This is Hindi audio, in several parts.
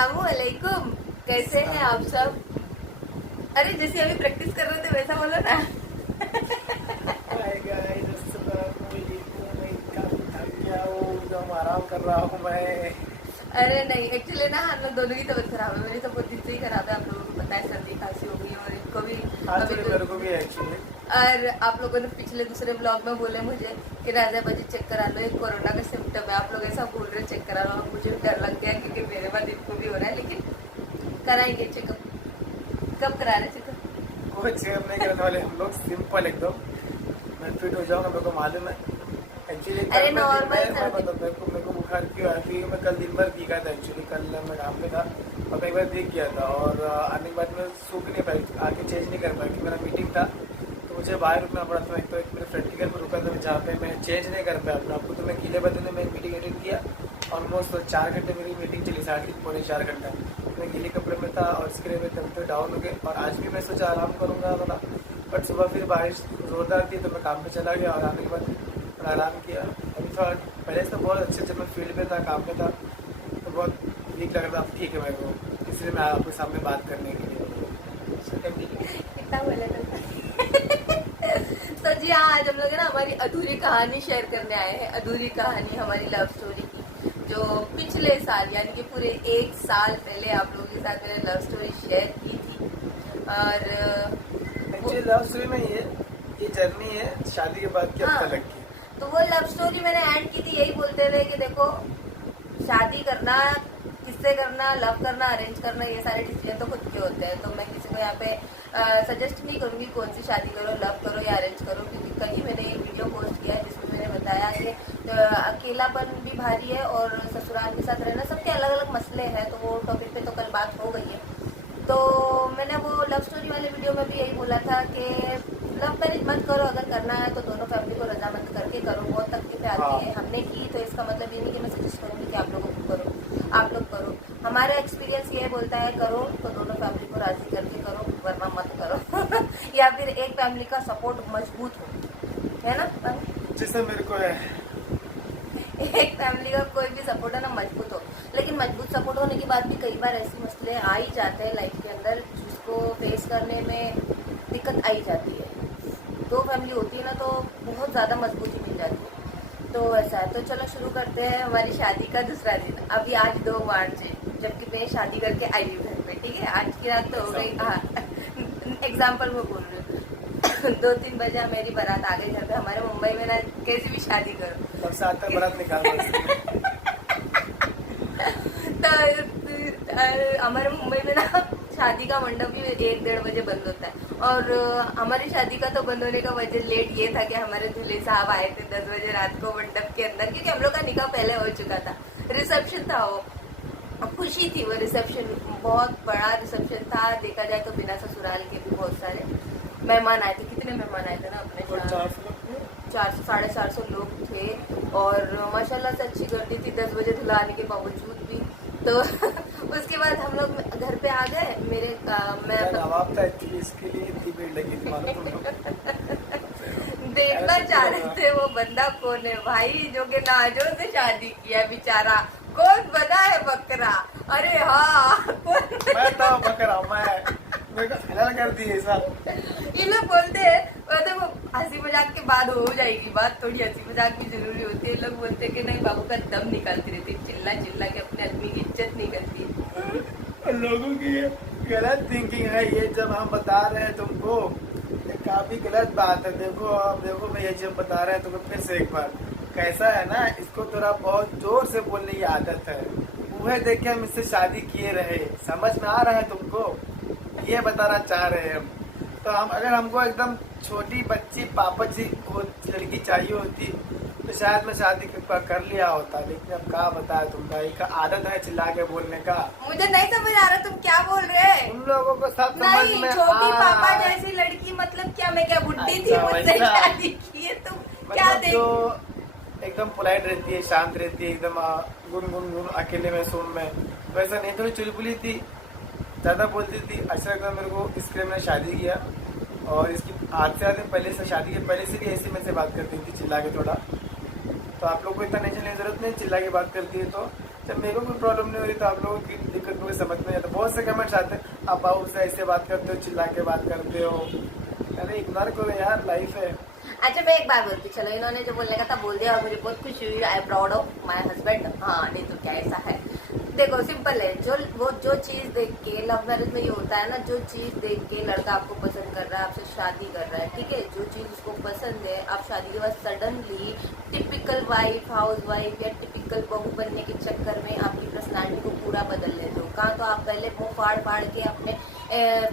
अस्सलामुअलैकुम। कैसे हैं आप सब? अरे जैसे अभी प्रैक्टिस कर रहे थे वैसा बोलो ना। आराम कर रहा हूँ मैं। अरे नहीं, एक्चुअली ना हम लोग दोनों की तबीयत खराब है। मेरी तो बहुत दिन से ही खराब है, आप लोगों को पता है, सर्दी खांसी हो गई और इनको भी आज अभी मेरे को भी एक्चुअली और आप लोगों ने पिछले दूसरे ब्लॉग में बोले मुझे कि राजा बाजी चेक करा लो, एक कोरोना का सिम्टम है। आप लोग ऐसा बोल रहे चेक करा लो, मुझे डर लग गया क्योंकि मेरे बाद इनको भी हो रहा है, लेकिन कराएंगे चेकअप। कब करा रहे चेकअप? कोई चेक नहीं करने वाले हम लोग, सिंपल एकदम। मैं फिट हो जाऊंगा, मेरे को मालूम है। एक्चुअली अरे नॉर्मल मेरे को बुखार क्यों आया क्योंकि मैं कल दिन भर भीगा था। एक्चुअली कल मैं काम पे था और कई बार भीग गया था और आने के बाद मैं सूख नहीं पाया, आके चेंज नहीं कर पाया क्योंकि मेरा मीटिंग था तो मुझे बाहर रुकना पड़ा था। एक मेरे फ्रेंड के घर पर रुका था जहाँ पे मैं चेंज नहीं कर पाया अपने आपको। तो मैं गीले बदले में मीटिंग अटेंड किया। ऑलमोस्ट 4 घंटे मेरी मीटिंग चली, 3.5-4 घंटा मैं गीले कपड़े में था और इसके लिए मेरे तबियत डाउन हो गए। और आज भी मैं सोचा आराम करूँगा थोड़ा, बट सुबह फिर बारिश जोरदार थी तो मैं काम पे चला गया और आने के बाद थोड़ा आराम किया। अभी थोड़ा पहले से तो बहुत अच्छे जब मैं फील्ड में था, काम पे था तो बहुत ठीक लग रहा था। ठीक है मेरे को, इसलिए मैं आपके सामने बात करने के लिए कितना बोले तो जी हाँ, आज हम लोग है ना हमारी अधूरी कहानी शेयर करने आए हैं। अधूरी कहानी हमारी लव स्टोरी की, जो पिछले साल यानी कि पूरे 1 साल पहले आप लोगों के साथ मैंने लव स्टोरी शेयर की थी। और एक्चुअली लव स्टोरी में ये जर्नी है शादी के बाद की अब हाँ, तक की। तो वो लव स्टोरी मैंने एंड की थी यही बोलते हुए कि देखो, शादी करना, किससे करना, लव करना, अरेंज करना, ये सारे डिसीजन तो खुद के होते हैं। तो मैं किसी को यहाँ पे सजेस्ट नहीं करूँगी कौन सी शादी करो, लव करो या अरेंज करो, क्योंकि कल ही मैंने एक वीडियो पोस्ट किया है जिसमें मैंने बताया कि अकेलापन भी भारी है और ससुराल के साथ रहना, सबके अलग अलग मसले हैं। तो वो टॉपिक पे तो कल बात हो गई है। तो मैंने वो लव स्टोरी वाले वीडियो में भी यही बोला था कि लव मैरिज मत करो, अगर करना है तो दोनों फैमिली को रजामंद करके करो। बहुत तकलीफें आती है, हमने की, तो इसका मतलब ये नहीं कि मैं सजेस्ट करूँगी कि आप लोगों को करो, आप लोग करो। हमारा एक्सपीरियंस ये बोलता है करो तो दोनों फैमिली को राजी करके करो, वरना मत करो। या फिर एक फैमिली का सपोर्ट मजबूत हो, है ना? जैसे मेरे को है, एक फैमिली का कोई भी सपोर्ट है ना मजबूत हो, लेकिन मजबूत सपोर्ट होने के बाद भी कई बार ऐसे मसले आ ही जाते हैं लाइफ के अंदर जिसको फेस करने में दिक्कत आई जाती है। 2 फैमिली होती है ना तो बहुत ज़्यादा मजबूती मिल जाती है। तो ऐसा है, तो चलो शुरू करते हैं हमारी शादी का दूसरा दिन। अभी आज 2 मार्च है, जबकि मैं शादी करके आई हूँ घर पे, ठीक है। आज की रात तो हो गई, हाँ एग्जाम्पल में बोल रही हूँ। 2-3 बजे मेरी बारात आ गई घर पे। हमारे मुंबई में ना कैसे भी शादी करो तब से आज तक बारात निकाल तो हमारे मुंबई में ना शादी का मंडप भी 1-1:30 बजे बंद होता है। और हमारी शादी का तो बंद होने का वजह लेट ये था कि हमारे दूल्हे साहब आए थे 10 बजे रात को मंडप के अंदर, क्योंकि हम लोग का निकाह पहले हो चुका था। रिसेप्शन था, वो खुशी थी, वो रिसेप्शन बहुत बड़ा रिसेप्शन था। देखा जाए तो बिना ससुराल के भी बहुत सारे मेहमान आए थे। कितने मेहमान आए थे ना अपने, 400-450 लोग थे। और माशाल्लाह से अच्छी गर्दी थी 10 बजे धुला आने के बावजूद भी। तो उसके बाद हम लोग घर पे आ गए। मैं नवाब था एक्चुअली, इसके लिए इतनी भीड़ लगी थी मालूम देखना चाह रहे थे वो बंदा कौन है भाई, जो कि नाजो से शादी किया बेचारा। कौन बना है बकरा? अरे हाँ, कौन? मैं तो बकरा, मैं हलाल कर दी ऐसा। ये लोग बोलते हैं, तो वो हंसी मजाक के बाद हो जाएगी बात, थोड़ी हंसी मजाक भी जरूरी होती है। लोग बोलते हैं कि नहीं, बाबू का दम निकालती रहती, चिल्ला चिल्ला के अपने आदमी की इज्जत नहीं करती। लोगों की गलत थिंकिंग है ये, जब हम बता रहे हैं तुमको, ये काफी गलत बात है। देखो अब देखो, मैं ये जब बता रहे हैं तुमको फिर से एक बार, कैसा है ना, इसको थोड़ा बहुत जोर से बोलने की आदत है। वह देख के हम इससे शादी किए रहे, समझ में आ रहा है तुमको, ये बताना चाह रहे हैं हम। तो हम अगर हमको एकदम छोटी बच्ची पापा जी लड़की चाहिए होती तो शायद मैं शादी कर लिया होता, लेकिन अब क्या बताया तुम भाई का आदत है चिल्ला के बोलने का। मुझे नहीं समझ आ रहा तुम क्या बोल रहे हैं। उन लोगों को सब समझ नहीं, में छोटी आ पापा रहा है। जैसी लड़की मतलब क्या? मैं क्या बुढ़ी थी अच्छा, मुझसे वैसा। शादी की है? तुम क्या मतलब देख? जो एकदम पोलाइट रहती है, शांत रहती है, एकदम गुन अकेले में सूम में, वैसा नहीं, थोड़ी चुलबुली थी, ज्यादा बोलती थी। अच्छा लगता मेरे को, इसके लिए मैंने शादी किया। और इसकी आज से आधे पहले से, शादी के पहले से भी ऐसे मेरे से बात करती थी चिल्ला के थोड़ा। तो आप लोग को इतना टेंशन लेने की जरूरत नहीं, चिल्ला के बात करती है तो जब मेरे को कोई प्रॉब्लम नहीं हो रही तो आप लोगों की दिक्कत मुझे समझ में नहीं आता। बहुत से कमेंट्स आते हैं, आप बाबू से ऐसे बात करते हो, चिल्ला के बात करते हो। अरे इग्नोर करो यार, लाइफ है। अच्छा मैं एक बात बोलती, चलो इन्होंने जो बोलने का था बोल दिया और मुझे बहुत खुशी हुई। I am proud of my husband. हाँ नहीं तो क्या, ऐसा है। देखो सिंपल है, जो चीज देख के, लव मैरिज में ये होता है ना, जो चीज देख के लड़का आपको पसंद कर रहा है, आपसे शादी कर रहा है, ठीक है, जो चीज उसको पसंद है, आप शादी के बाद suddenly typical wife, house wife या टिपिकल बहू बनने के चक्कर में आपकी पर्सनालिटी को पूरा बदल लेते हो। कहाँ तो आप पहले मुंह फाड़ फाड़ के अपने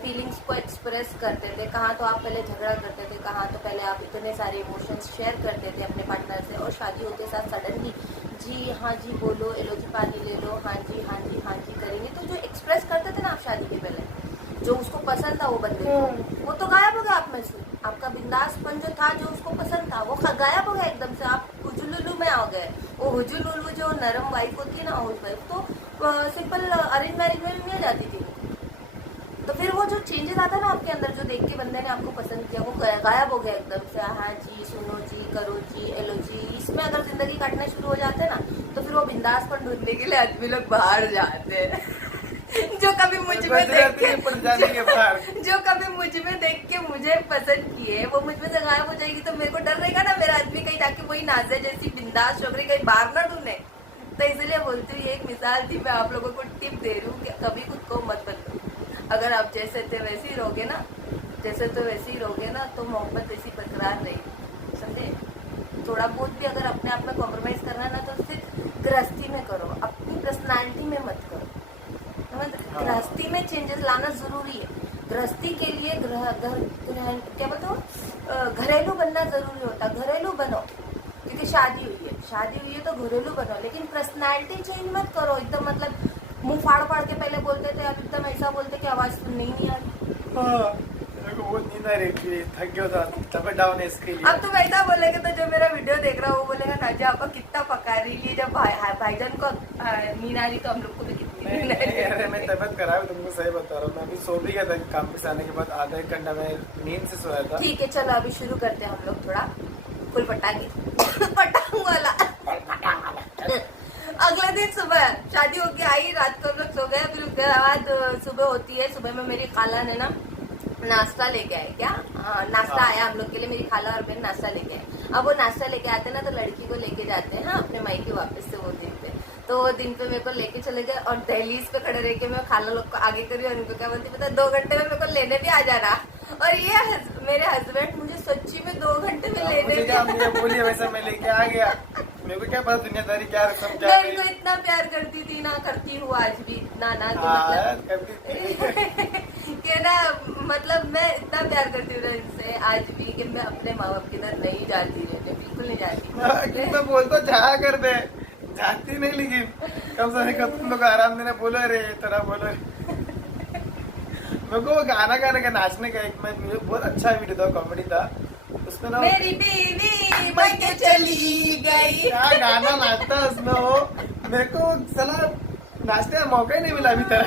फीलिंग्स को एक्सप्रेस करते थे, कहाँ तो आप पहले झगड़ा करते थे, कहाँ तो पहले आप इतने सारे इमोशंस शेयर करते थे अपने पार्टनर से, और शादी होते साथ सडनली जी हाँ जी बोलो, एलो जी पानी ले लो, हाँ जी हाँ जी हाँ जी करेंगे। तो जो एक्सप्रेस करते थे ना आप शादी के पहले, जो उसको पसंद था वो बंदे को, वो तो गायब हो गया आप में से। आपका बिंदासपन जो था, जो उसको पसंद था, वो गायब हो गया एकदम से। आप हुजुलुलु में आ गए। वो हुजुलुलु जो नरम वाइफ होती है ना, हाउस वाइफ, तो सिंपल अरेंज मैरिज में भी मिल जाती थी। तो फिर वो जो चेंजेस आता है ना आपके अंदर, जो देख के बंदे ने आपको पसंद किया, वो गायब हो गया एकदम से। हाँ जी, सुनो जी, करो जी, एलो जी। इसमें अगर जिंदगी काटना शुरू हो जाते हैं ना, तो फिर वो बिंदासपन ढूंढने के लिए आदमी लोग बाहर जाते हैं। जो कभी मुझ में देख के जो कभी मुझ में देख के मुझे पसंद किए, वो मुझ में से गायब हो जाएगी, तो मेरे को डर रहेगा ना मेरा आदमी कहीं जाके वही नाज़े जैसी बिंदास छोकरी कहीं बाहर ना ढूंढे। तो इसलिए बोलती हूँ, एक मिसाल थी, मैं आप लोगों को टिप दे रही हूँ कि कभी खुद को मत बदलो। अगर आप जैसे थे वैसे ही रहोगे ना, जैसे तो वैसे ही रहोगे ना, तो मोहब्बत ऐसी बरकरार रहेगी, समझे। थोड़ा बहुत भी अगर अपने आप में कॉम्प्रोमाइज करना है ना, तो सिर्फ गृहस्थी में करो, अपनी पर्सनालिटी में मत करो। गृहस्थी में चेंजेस लाना जरूरी है। गृहस्थी के लिए क्या बोलते हो, घरेलू बनना जरूरी होता। घरेलू बनो, क्योंकि शादी हुई है तो घरेलू बनो, लेकिन पर्सनालिटी चेंज मत करो एकदम। मतलब मुंह फाड़ फाड़ के पहले बोलते थे, अब एकदम ऐसा बोलते कि आवाज सुननी नहीं आ रही। वो नींद आ रही, थक गया था, तब डाउन है इसके लिए। अब तुम ऐसा बोलेगे तो जो मेरा वीडियो देख रहा है वो बोलेगा नाजिया आपा कितना पका रही है। जब भाईजान को नींद आ रही तो हम लोग को भी कितनी नींद आ रही। अरे मैं तबियत खराब है, तुमको सही बता रहा हूँ। मैं अभी सो भी गया था काम पे से आने के बाद, आधा एक घंटा मैं नींद से सोया था। ठीक है चलो अभी शुरू करते हैं हम लोग थोड़ा फुल पटाखे पटाखों वाला। अगले दिन सुबह शादी होके आई, रात को हम लोग सो गए। फिर उसके बाद सुबह होती है, सुबह में मेरी खाला ने ना नाश्ता लेके आए। क्या नाश्ता आया हम लोग के लिए, मेरी खाला और बहन नाश्ता लेके आए। अब वो नाश्ता लेके आते ना, तो लड़की को लेके जाते हैं हाँ अपने मायके वापस से वो दिन पे। तो वो दिन पे मेरे को लेके चले गए और दहलीज पे खड़े रह के मैं खाला लोग को आगे करी और उनको क्या बोलती पता 2 घंटे में मेरे को लेने भी आ जाना। और ये मेरे हस्बैंड मुझे सच्ची में 2 घंटे में लेने भी बोलिए वैसा मैं लेके आ गया। मेरे को क्या पता दुनियादारी क्या रकम क्या। मैं इनको इतना प्यार करती थी ना, करती हूँ आज भी इतना ना, कि ना मतलब मैं इतना प्यार करती हूँ इनसे आज भी, कि मैं अपने माँ बाप की तरफ नहीं जाती रहती, बिल्कुल नहीं जाती। तो बोलता जाया कर दे, जाती नहीं, लेकिन कम से कम तुम लोग आराम देना बोलो रे, तरह बोलो। मेरे को गाना गाने का, नाचने का एक बहुत अच्छा वीडियो था, कॉमेडी था उसमें ना, मेरी बीवी मैं चली गई, क्या गाना नाचता उसमें वो। मेरे को सला नाचने का मौका ही नहीं मिला अभी तक।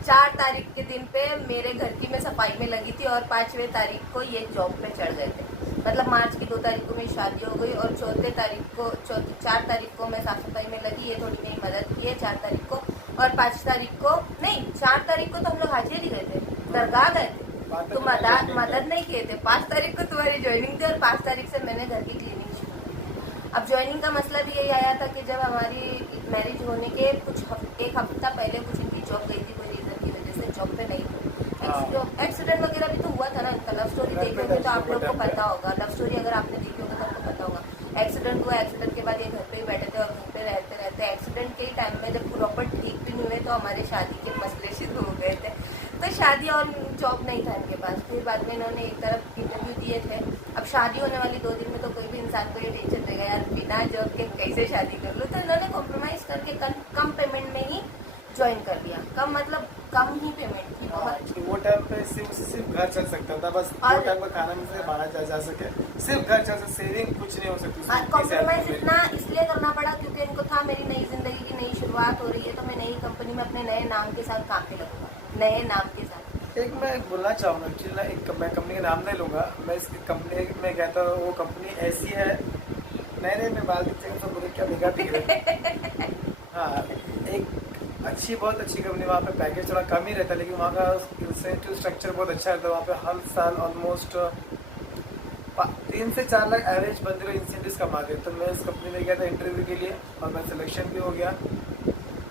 4 तारीख के दिन पे मेरे घर की मैं सफाई में लगी थी और 5वें तारीख को ये जॉब पे चढ़ गए थे। मतलब मार्च की 2 तारीख को मेरी शादी हो गई और 4 तारीख को मैं साफ सफाई में लगी, ये थोड़ी मेरी मदद की है 4 तारीख को। और 5 तारीख को नहीं, 4 तारीख को तो हम लोग हाजिरी गए थे, दरगाह गए थे, तो मदद नहीं किए थे। 5 तारीख को तुम्हारी ज्वाइनिंग थी और 5 तारीख से मैंने घर की क्लीनिंग शुरू की। अब ज्वाइनिंग का मसला भी यही आया था कि जब हमारी मैरिज होने के एक हफ्ता पहले कुछ इनकी जॉब गई थी, कोई रीजन की वजह से जॉब पे नहीं थी। एक्सीडेंट वगैरह भी तो हुआ था ना इनका। लव स्टोरी देखी होगी तो आप लोग को पता होगा, लव स्टोरी अगर आपने देखी होगा तो आपको पता होगा। एक्सीडेंट हुआ, एक्सीडेंट के बाद ये घर पे ही बैठे थे और घर पे रहते रहते एक्सीडेंट के टाइम में जब प्रॉपर ठीक भी नहीं हुए तो हमारे शादी के मसले शुरू हो गए थे। तो शादी और जॉब नहीं था इनके पास। फिर बाद में इन्होंने एक तरफ इंटरव्यू दिए थे। अब शादी होने वाली 2 दिन में तो कोई भी इंसान को ये टेंशन रहेगा यार बिना जॉब के कैसे शादी कर लूँ। तो इन्होंने कॉम्प्रोमाइज करके कम पेमेंट में ही ज्वाइन कर लिया। कम मतलब कम ही पेमेंट थी बहुत। वो टाइम पे सिर्फ घर चल सकता था, बस वो टाइम पे खाना में से बाहर जा सके, सिर्फ घर चल सकता, सेविंग कुछ नहीं हो सकती। कॉम्प्रोमाइज इतना इसलिए करना पड़ा क्योंकि इनको था मेरी नई जिंदगी की नई शुरुआत हो रही है, तो मैं नई कंपनी में अपने नए नाम के साथ काम पे लगूंगा, नए नाम के साथ। एक मैं बोलना चाहूँगा एक्चुअली ना, मैं कंपनी का नाम नहीं लूँगा, मैं इसकी कंपनी में कहता हूँ वो कंपनी ऐसी है नहीं मैं बाल दिखेगा तो बोले क्या बिगाड़ दिख रहा है। हाँ, एक बहुत अच्छी कंपनी, वहाँ पे पैकेज थोड़ा कम ही रहता है, लेकिन वहाँ का इंसेंटिव स्ट्रक्चर बहुत अच्छा रहता है। वहाँ पे हर साल ऑलमोस्ट 3 से 4 लाख एवरेज बंदे को इंसेंटिव कमाते हैं। तो मैं इस कंपनी में गया था इंटरव्यू के लिए और मैं सिलेक्शन भी हो गया।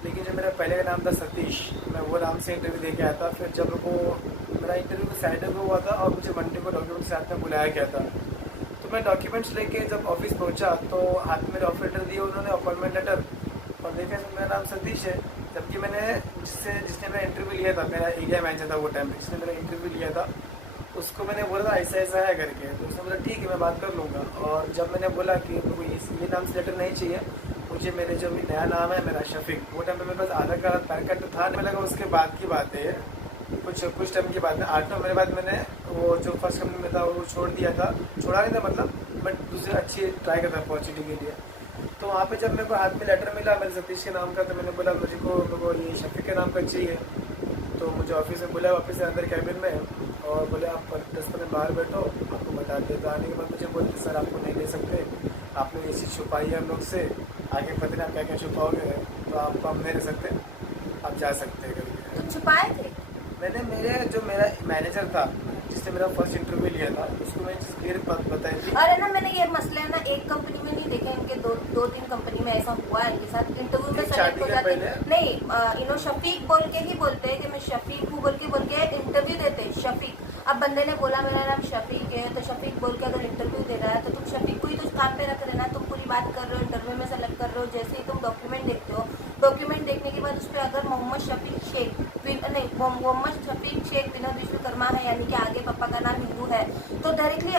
लेकिन जो मेरा पहले का नाम था सतीश, मैं वो नाम से इंटरव्यू दे के आया था। फिर जब वो मेरा इंटरव्यू सैटरडे को हुआ था और मुझे मंडे को डॉक्यूमेंट्स साथ में बुलाया गया था। तो मैं डॉक्यूमेंट्स लेके जब ऑफिस पहुंचा तो हाथ में मेरे ऑफर लेटर दिए उन्होंने, अपॉइंटमेंट लेटर, और देखा मेरा नाम सतीश है। जबकि मैंने जिसने मेरा इंटरव्यू लिया था, मेरा एरिया मैनेजर था वो टाइम पे, जिसने मेरा इंटरव्यू लिया था, उसको मैंने बोला था ऐसा ऐसा है करके। तो उसने बोला ठीक है मैं बात कर लूँगा। और जब मैंने बोला कि मेरे को ये नाम से लेटर नहीं चाहिए, मुझे मेरे जो भी नया नाम है मेरा शफीक, वो टाइम पे मेरे पास आधार कार्ड पैन कार्ड तो था नहीं। लगा उसके बाद की बात है, कुछ टाइम की बात है, 8-9 महीने बाद मैंने वो जो फर्स्ट कंपनी में था वो छोड़ दिया था। छोड़ा नहीं था मतलब, बट दूसरे अच्छी ट्राई करता अपॉर्चुनिटी के लिए। तो वहाँ पे जब मेरे को हाथ में लेटर मिला मेरे सतीश के नाम का, तो मैंने बोला मेरे को ये शफीक के नाम का चाहिए। तो मुझे ऑफिस में बुलाया वापस से अंदर कैबिन में, और बोले आप 10 मिनट बाहर बैठो, आपको बता दें। तो आने के बाद मुझे बोलते सर आपको नहीं ले सकते, आपने ये चीज़ छुपाई है हम लोग से, आगे पता नहीं आप क्या क्या छुपाओगे, तो आपको हम नहीं ले सकते, आप जा सकते हैं करके। तुम छुपाए थे? मैंने मेरा मैनेजर था जिसने मेरा फर्स्ट इंटरव्यू लिया था, उसको मैंने चीज़ क्लियर बताई थी। अरे ना मैंने ये मसला है ना एक कंपनी में नहीं देखे, इनके दो तीन कंपनी में ऐसा हुआ है इनके साथ। इंटरव्यू में सेलेक्ट हो जाते नहीं, इन्हों शफीक बोल के ही बोलते हैं कि मैं शफीक हूँ बोल के इंटरव्यू देते हैं शफीक। अब बंदे ने बोला मेरा नाम शफीक है, तो शफीक बोल के अगर इंटरव्यू दे रहा है तो तुम शफीक को ही तो काम पे रख रहे ना। तुम पूरी बात कर रहे हो, इंटरव्यू में सेलेक्ट कर रहे हो, जैसे ही तुम डॉक्यूमेंट देखते हो, डॉक्यूमेंट देखने के बाद उस पर अगर मोहम्मद शफीक शेख विनोद विश्वकर्मा है, यानी कि आगे पापा का नाम हिंदू है, तो डायरेक्टली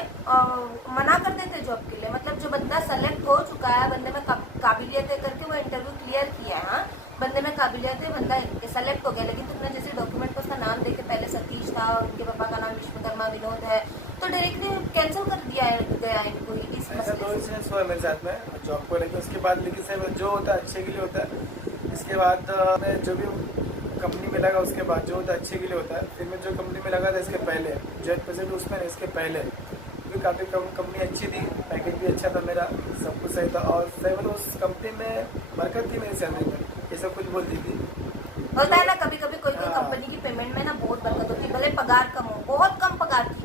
मना कर देते जॉब के लिए। मतलब जो बंदा सेलेक्ट हो चुका है, बंदे में काबिलियत है करके वो इंटरव्यू क्लियर किया है, हाँ बंदे में काबिलियत है, बंदा सेलेक्ट हो गया, लेकिन तुमने जैसे डॉक्यूमेंट पर उसका नाम देखे पहले सतीश था और उनके पापा का नाम विश्वकर्मा विनोद है, तो डायरेक्टली कैंसिल कर दिया गया इनको इस ऐसा 2 इंसिडेंट्स हुआ मेरे साथ में जॉब को लेकर। उसके बाद लेकिन सर जो होता है अच्छे के लिए होता है। इसके बाद मैं जो भी कंपनी में लगा उसके बाद जो होता है अच्छे के लिए होता है। फिर मैं जो कंपनी में लगा था इसके पहले, जो प्रेजेंट उसमें इसके पहले भी काफ़ी कंपनी अच्छी थी, पैकेज भी अच्छा था मेरा, सब कुछ सही था। और सही मतलब उस कंपनी में बरकत थी मेरी सैलरी में, ये सब कुछ बोलती थी। होता है ना कभी कभी कोई कंपनी की पेमेंट में ना बहुत बरकत होती है, भले पगार कम हो। बहुत कम पगार थी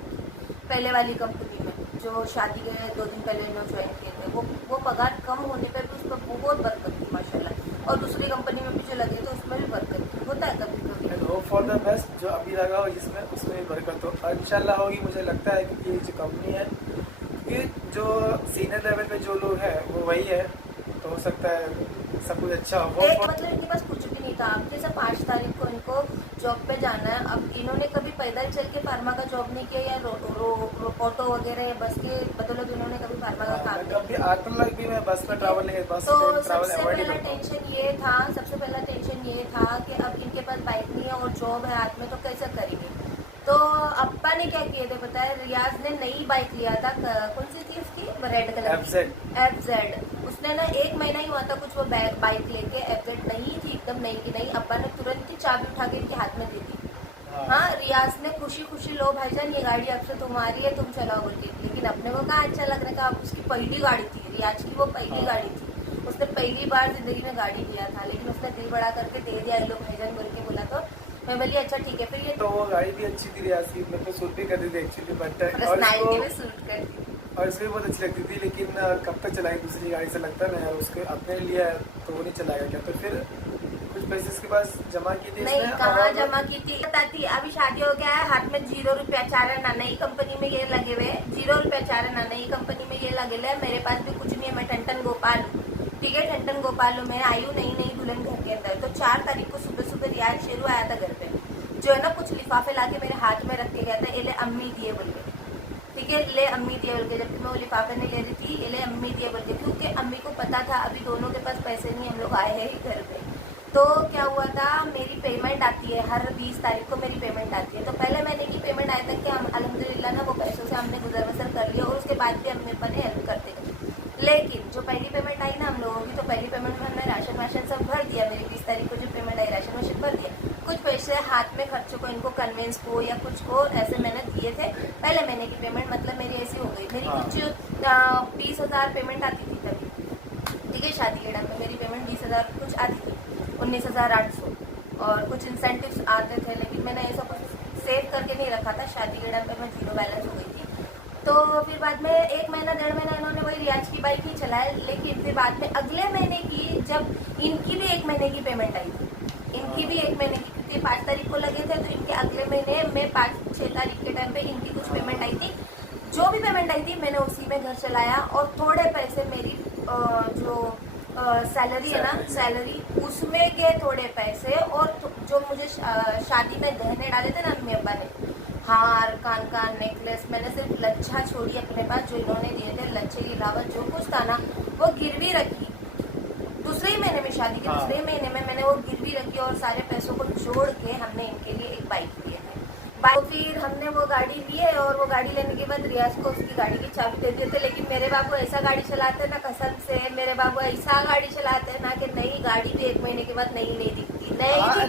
पहले वाली कंपनी में, जो शादी के 2 दिन पहले इन्होंने ज्वाइन किए थे, वो पगार कम होने पर भी उस पर बहुत बरकत थी माशाल्लाह। और दूसरी कंपनी में भी जो लगे तो उसमें भी बरकत थी। होता है कभी कभी। होप फॉर द बेस्ट, जो अभी लगा हो जिसमें उसमें भी बरकत हो, और इंशाल्लाह होगी मुझे लगता है, क्योंकि ये जो कंपनी है, क्योंकि जो सीनियर लेवल पे जो लोग हैं वो वही है, तो हो सकता है सब कुछ अच्छा हो। मतलब इनके पास कुछ भी नहीं था। अब जैसे 5 तारीख को इनको जॉब पे जाना है। अब इन्होंने कभी पैदल चल के फार्मा का जॉब नहीं किया, या ऑटो वगैरह या बस के बदौलत इन्होंने कभी फार्मा का काम नहीं कभी आज तक भी मैं बस में ट्रैवल नहीं, बस तो ट्रैवल सबसे अवॉइड पहला करता हूँ। सबसे पहला टेंशन ये था कि अब इनके पास बाइक नहीं है और जॉब है हाथ में, तो कैसे करेंगे। तो अप्पा ने क्या किए थे पता है, रियाज ने नई बाइक लिया था, कौन सी थी उसकी, रेड कलर की FZ। उसने ना 1 महीना ही हुआ था कुछ वो बाइक लेके, FZ नहीं थी एकदम नई की नई। अप्पा ने तुरंत ही चाबी उठा के इनके हाथ में दे दी। हाँ, रियाज ने खुशी खुशी लो भाईजान ये गाड़ी अब से तुम्हारी है, तुम चलाओ बोल के। लेकिन अपने को कहाँ अच्छा लग रहा था, अब उसकी पहली गाड़ी थी रियाज की, वो पहली गाड़ी थी, उसने पहली बार जिंदगी में गाड़ी लिया था। लेकिन उसने दिल बड़ा करके दे दिया लो भाईजान बोल के बोला, तो मैं बोली अच्छा ठीक है। फिर ये तो वो गाड़ी भी अच्छी थी रियाज की, मेरे को सूट भी करती थी एक्चुअली, बट पर्सनैलिटी में सूट करती थी। और इसको भी बहुत अच्छी लगती थी। लेकिन कब तक चलाएगी दूसरी गाड़ी से, लगता है ना उसके अपने लिया है तो वो नहीं चलाएगा क्या। तो फिर कुछ पैसे इसके पास जमा की थी, नहीं कहाँ जमा की थी बताती। अभी शादी हो गया है, हाथ में 0 रुपया 4 आना, नई कंपनी में ये लगे हुए 0 रुपया 4 आना, नई कंपनी में ये लगे हुए। मेरे पास भी कुछ नहीं है, मैं ठंटन गोपाल, ठीक है ठंटन गोपाल हूँ, मैं आई हूँ नई दुल्हन घर के अंदर। तो 4 तारीख को सुबह सुबह रियाज शेरू आया था घर पे, जो है ना कुछ लिफाफे लाके मेरे हाथ में रख के गया था, ये ले अम्मी दिए बोल के, ठीक है ले अम्मी दिए बोल के। जबकि मैं वो लिफाफे नहीं ले रही थी, ये ले अम्मी दिए बोल के, क्योंकि अम्मी को पता था अभी दोनों के पास पैसे नहीं, हम लोग आए हैं ही घर पे। तो क्या हुआ था, मेरी पेमेंट आती है हर 20 तारीख को मेरी पेमेंट आती है। तो पहले महीने की पेमेंट आया था कि हम अल्हम्दुलिल्लाह ना वो पैसों से हमने गुजर बसर कर लिया, और उसके बाद भी हमने अपने हेल्प करते गए। लेकिन जो पहली पेमेंट आई ना हम लोगों की, तो पहली पेमेंट में हमने राशन वाशन सब भर दिया। मेरी 20 तारीख को जो पेमेंट आई राशन वाशन भर दिया, कुछ पैसे हाथ में खर्चों को इनको कन्वेंस को या कुछ को ऐसे मैंने दिए थे पहले महीने की पेमेंट, मतलब मेरी ऐसी हो गई, मेरी कुछ 20,000 पेमेंट आती थी तभी, ठीक है, शादी के टाइम पे मेरी पेमेंट 20,000 कुछ आती थी, 19,800, और कुछ इंसेंटिव्स आते थे, लेकिन मैंने ऐसा कुछ सेव करके नहीं रखा था, शादी के टाइम पे मैं 0 बैलेंस हो गई थी। तो फिर बाद में 1 महीना 1.5 महीना इन्होंने वही रियाज की बाइक ही चलाए, लेकिन फिर बाद में अगले महीने की जब इनकी भी 1 महीने की पेमेंट आई थी, इनकी भी 1 महीने की, क्योंकि 5 तारीख को लगे थे, तो इनके अगले महीने में 5-6 तारीख के टाइम पे इनकी कुछ पेमेंट आई थी, जो भी पेमेंट आई थी मैंने उसी में घर चलाया, और थोड़े पैसे मेरी जो सैलरी है ना, सैलरी उसमें के थोड़े पैसे, और जो मुझे शादी में गहने डाले थे ना मम्मी अब्बा ने, हार, कान का नेकलेस, मैंने सिर्फ लच्छा छोड़ी अपने पास, जो इन्होंने दिए थे लच्छे की अलावा जो कुछ था ना वो गिरवी रखी, दूसरे ही महीने में, शादी के दूसरे ही महीने में मैंने वो गिरवी रखी, और सारे पैसों को जोड़ के हमने इनके लिए एक बाइक लिए थे। तो फिर हमने वो गाड़ी लिए, और वो गाड़ी लेने के बाद रियाज को उसकी गाड़ी की चाबी दे दिए थे, लेकिन मेरे बाबू ऐसा गाड़ी चलाते ना, कसम से मेरे बाबू ऐसा गाड़ी चलाते ना कि नई गाड़ी भी 1 महीने के बाद नहीं दिखती,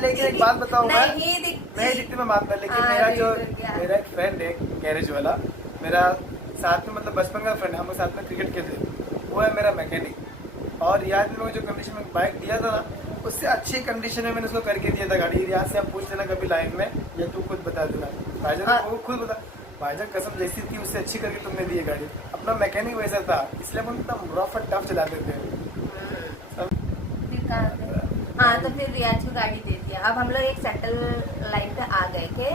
लेकिन एक बात बताऊं, नहीं दिखती मैं मानता, लेकिन मेरा एक फ्रेंड है गैरेज वाला, मेरा साथ में मतलब बचपन का फ्रेंड, हम लोग साथ में क्रिकेट खेलते, वो है मेरा मैकेनिक, और याद में जो कंडीशन में बाइक दिया था ना, उससे अच्छी कंडीशन में मैंने उसको करके दिया था गाड़ी। यहाँ से आप पूछ लेना कभी लाइन में, या तू खुद बता देना भाईजान, वो खुद बता, भाईजान कसम जैसी थी उससे अच्छी करके तुमने दी है गाड़ी। अपना मैकेनिक वैसा था, इसलिए हम एकदम रफ एंड टफ चलाते थे। हाँ, तो फिर रियाज को गाड़ी दे दिया। अब हम लोग एक सेटल लाइन पे आ गए कि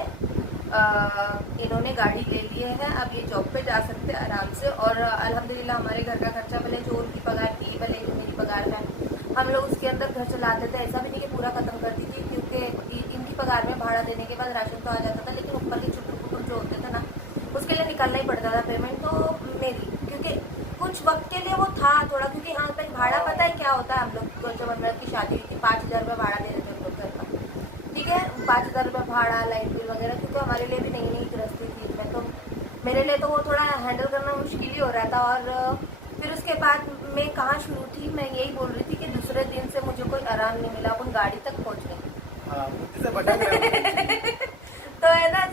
इन्होंने गाड़ी ले लिए है, अब ये जॉब पे जा सकते हैं आराम से, और अल्हम्दुलिल्लाह हमारे घर का खर्चा भले जो उनकी पगार थी, भले जो मेरी पगार है, हम लोग उसके अंदर घर चलाते थे। ऐसा भी नहीं कि पूरा खत्म कर दी थी, क्योंकि इनकी पगार में भाड़ा देने के बाद राशन तो आ जाता था, लेकिन ऊपर के छुट्टू जो होते थे ना, उसके लिए निकालना ही पड़ता था पेमेंट, तो मेरी, क्योंकि कुछ वक्त के लिए वो था थोड़ा, क्योंकि हाँ तक भाड़ा पता है क्या होता है, हम लोग को जब हम लोग की शादी हुई थी 5,000 रुपये भाड़ा दे रहे थे हम लोग घर का, ठीक है, 5,000 रुपये भाड़ा, लाइट बिल वगैरह, क्योंकि हमारे लिए भी नई नई गृहस्थी थी इसमें, तो मेरे लिए तो वो थोड़ा हैंडल करना मुश्किल ही हो रहा था। और फिर उसके बाद मैं कहाँ शुरू थी, मैं यही बोल रही थी कि दूसरे दिन से मुझे कोई आराम नहीं मिला, अपन गाड़ी तक पहुँच गए। तो है ना,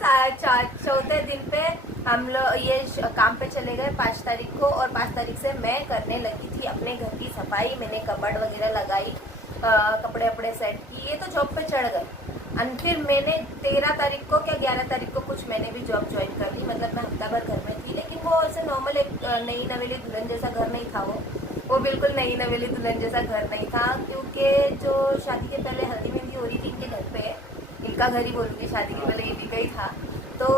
चौथे दिन पे हम लोग ये काम पे चले गए 5 तारीख को, और 5 तारीख से मैं करने लगी थी अपने घर की सफाई, मैंने कबर्ड वगैरह लगाई, कपड़े वपड़े सेट किए, तो जॉब पे चढ़ गए। और फिर मैंने 13 तारीख को क्या 11 तारीख को कुछ मैंने भी जॉब ज्वाइन कर ली, मतलब मैं हफ्ता भर घर में थी, लेकिन वो ऐसे नॉर्मल एक नई नवेली दुल्हन जैसा घर नहीं था, वो बिल्कुल नई नवेली दुल्हन जैसा घर नहीं था, क्योंकि जो शादी के पहले हल्दी मेहंदी हो रही थी इनके घर पे, इनका घर ही बोलूँगी, शादी के पहले ये का ही था, तो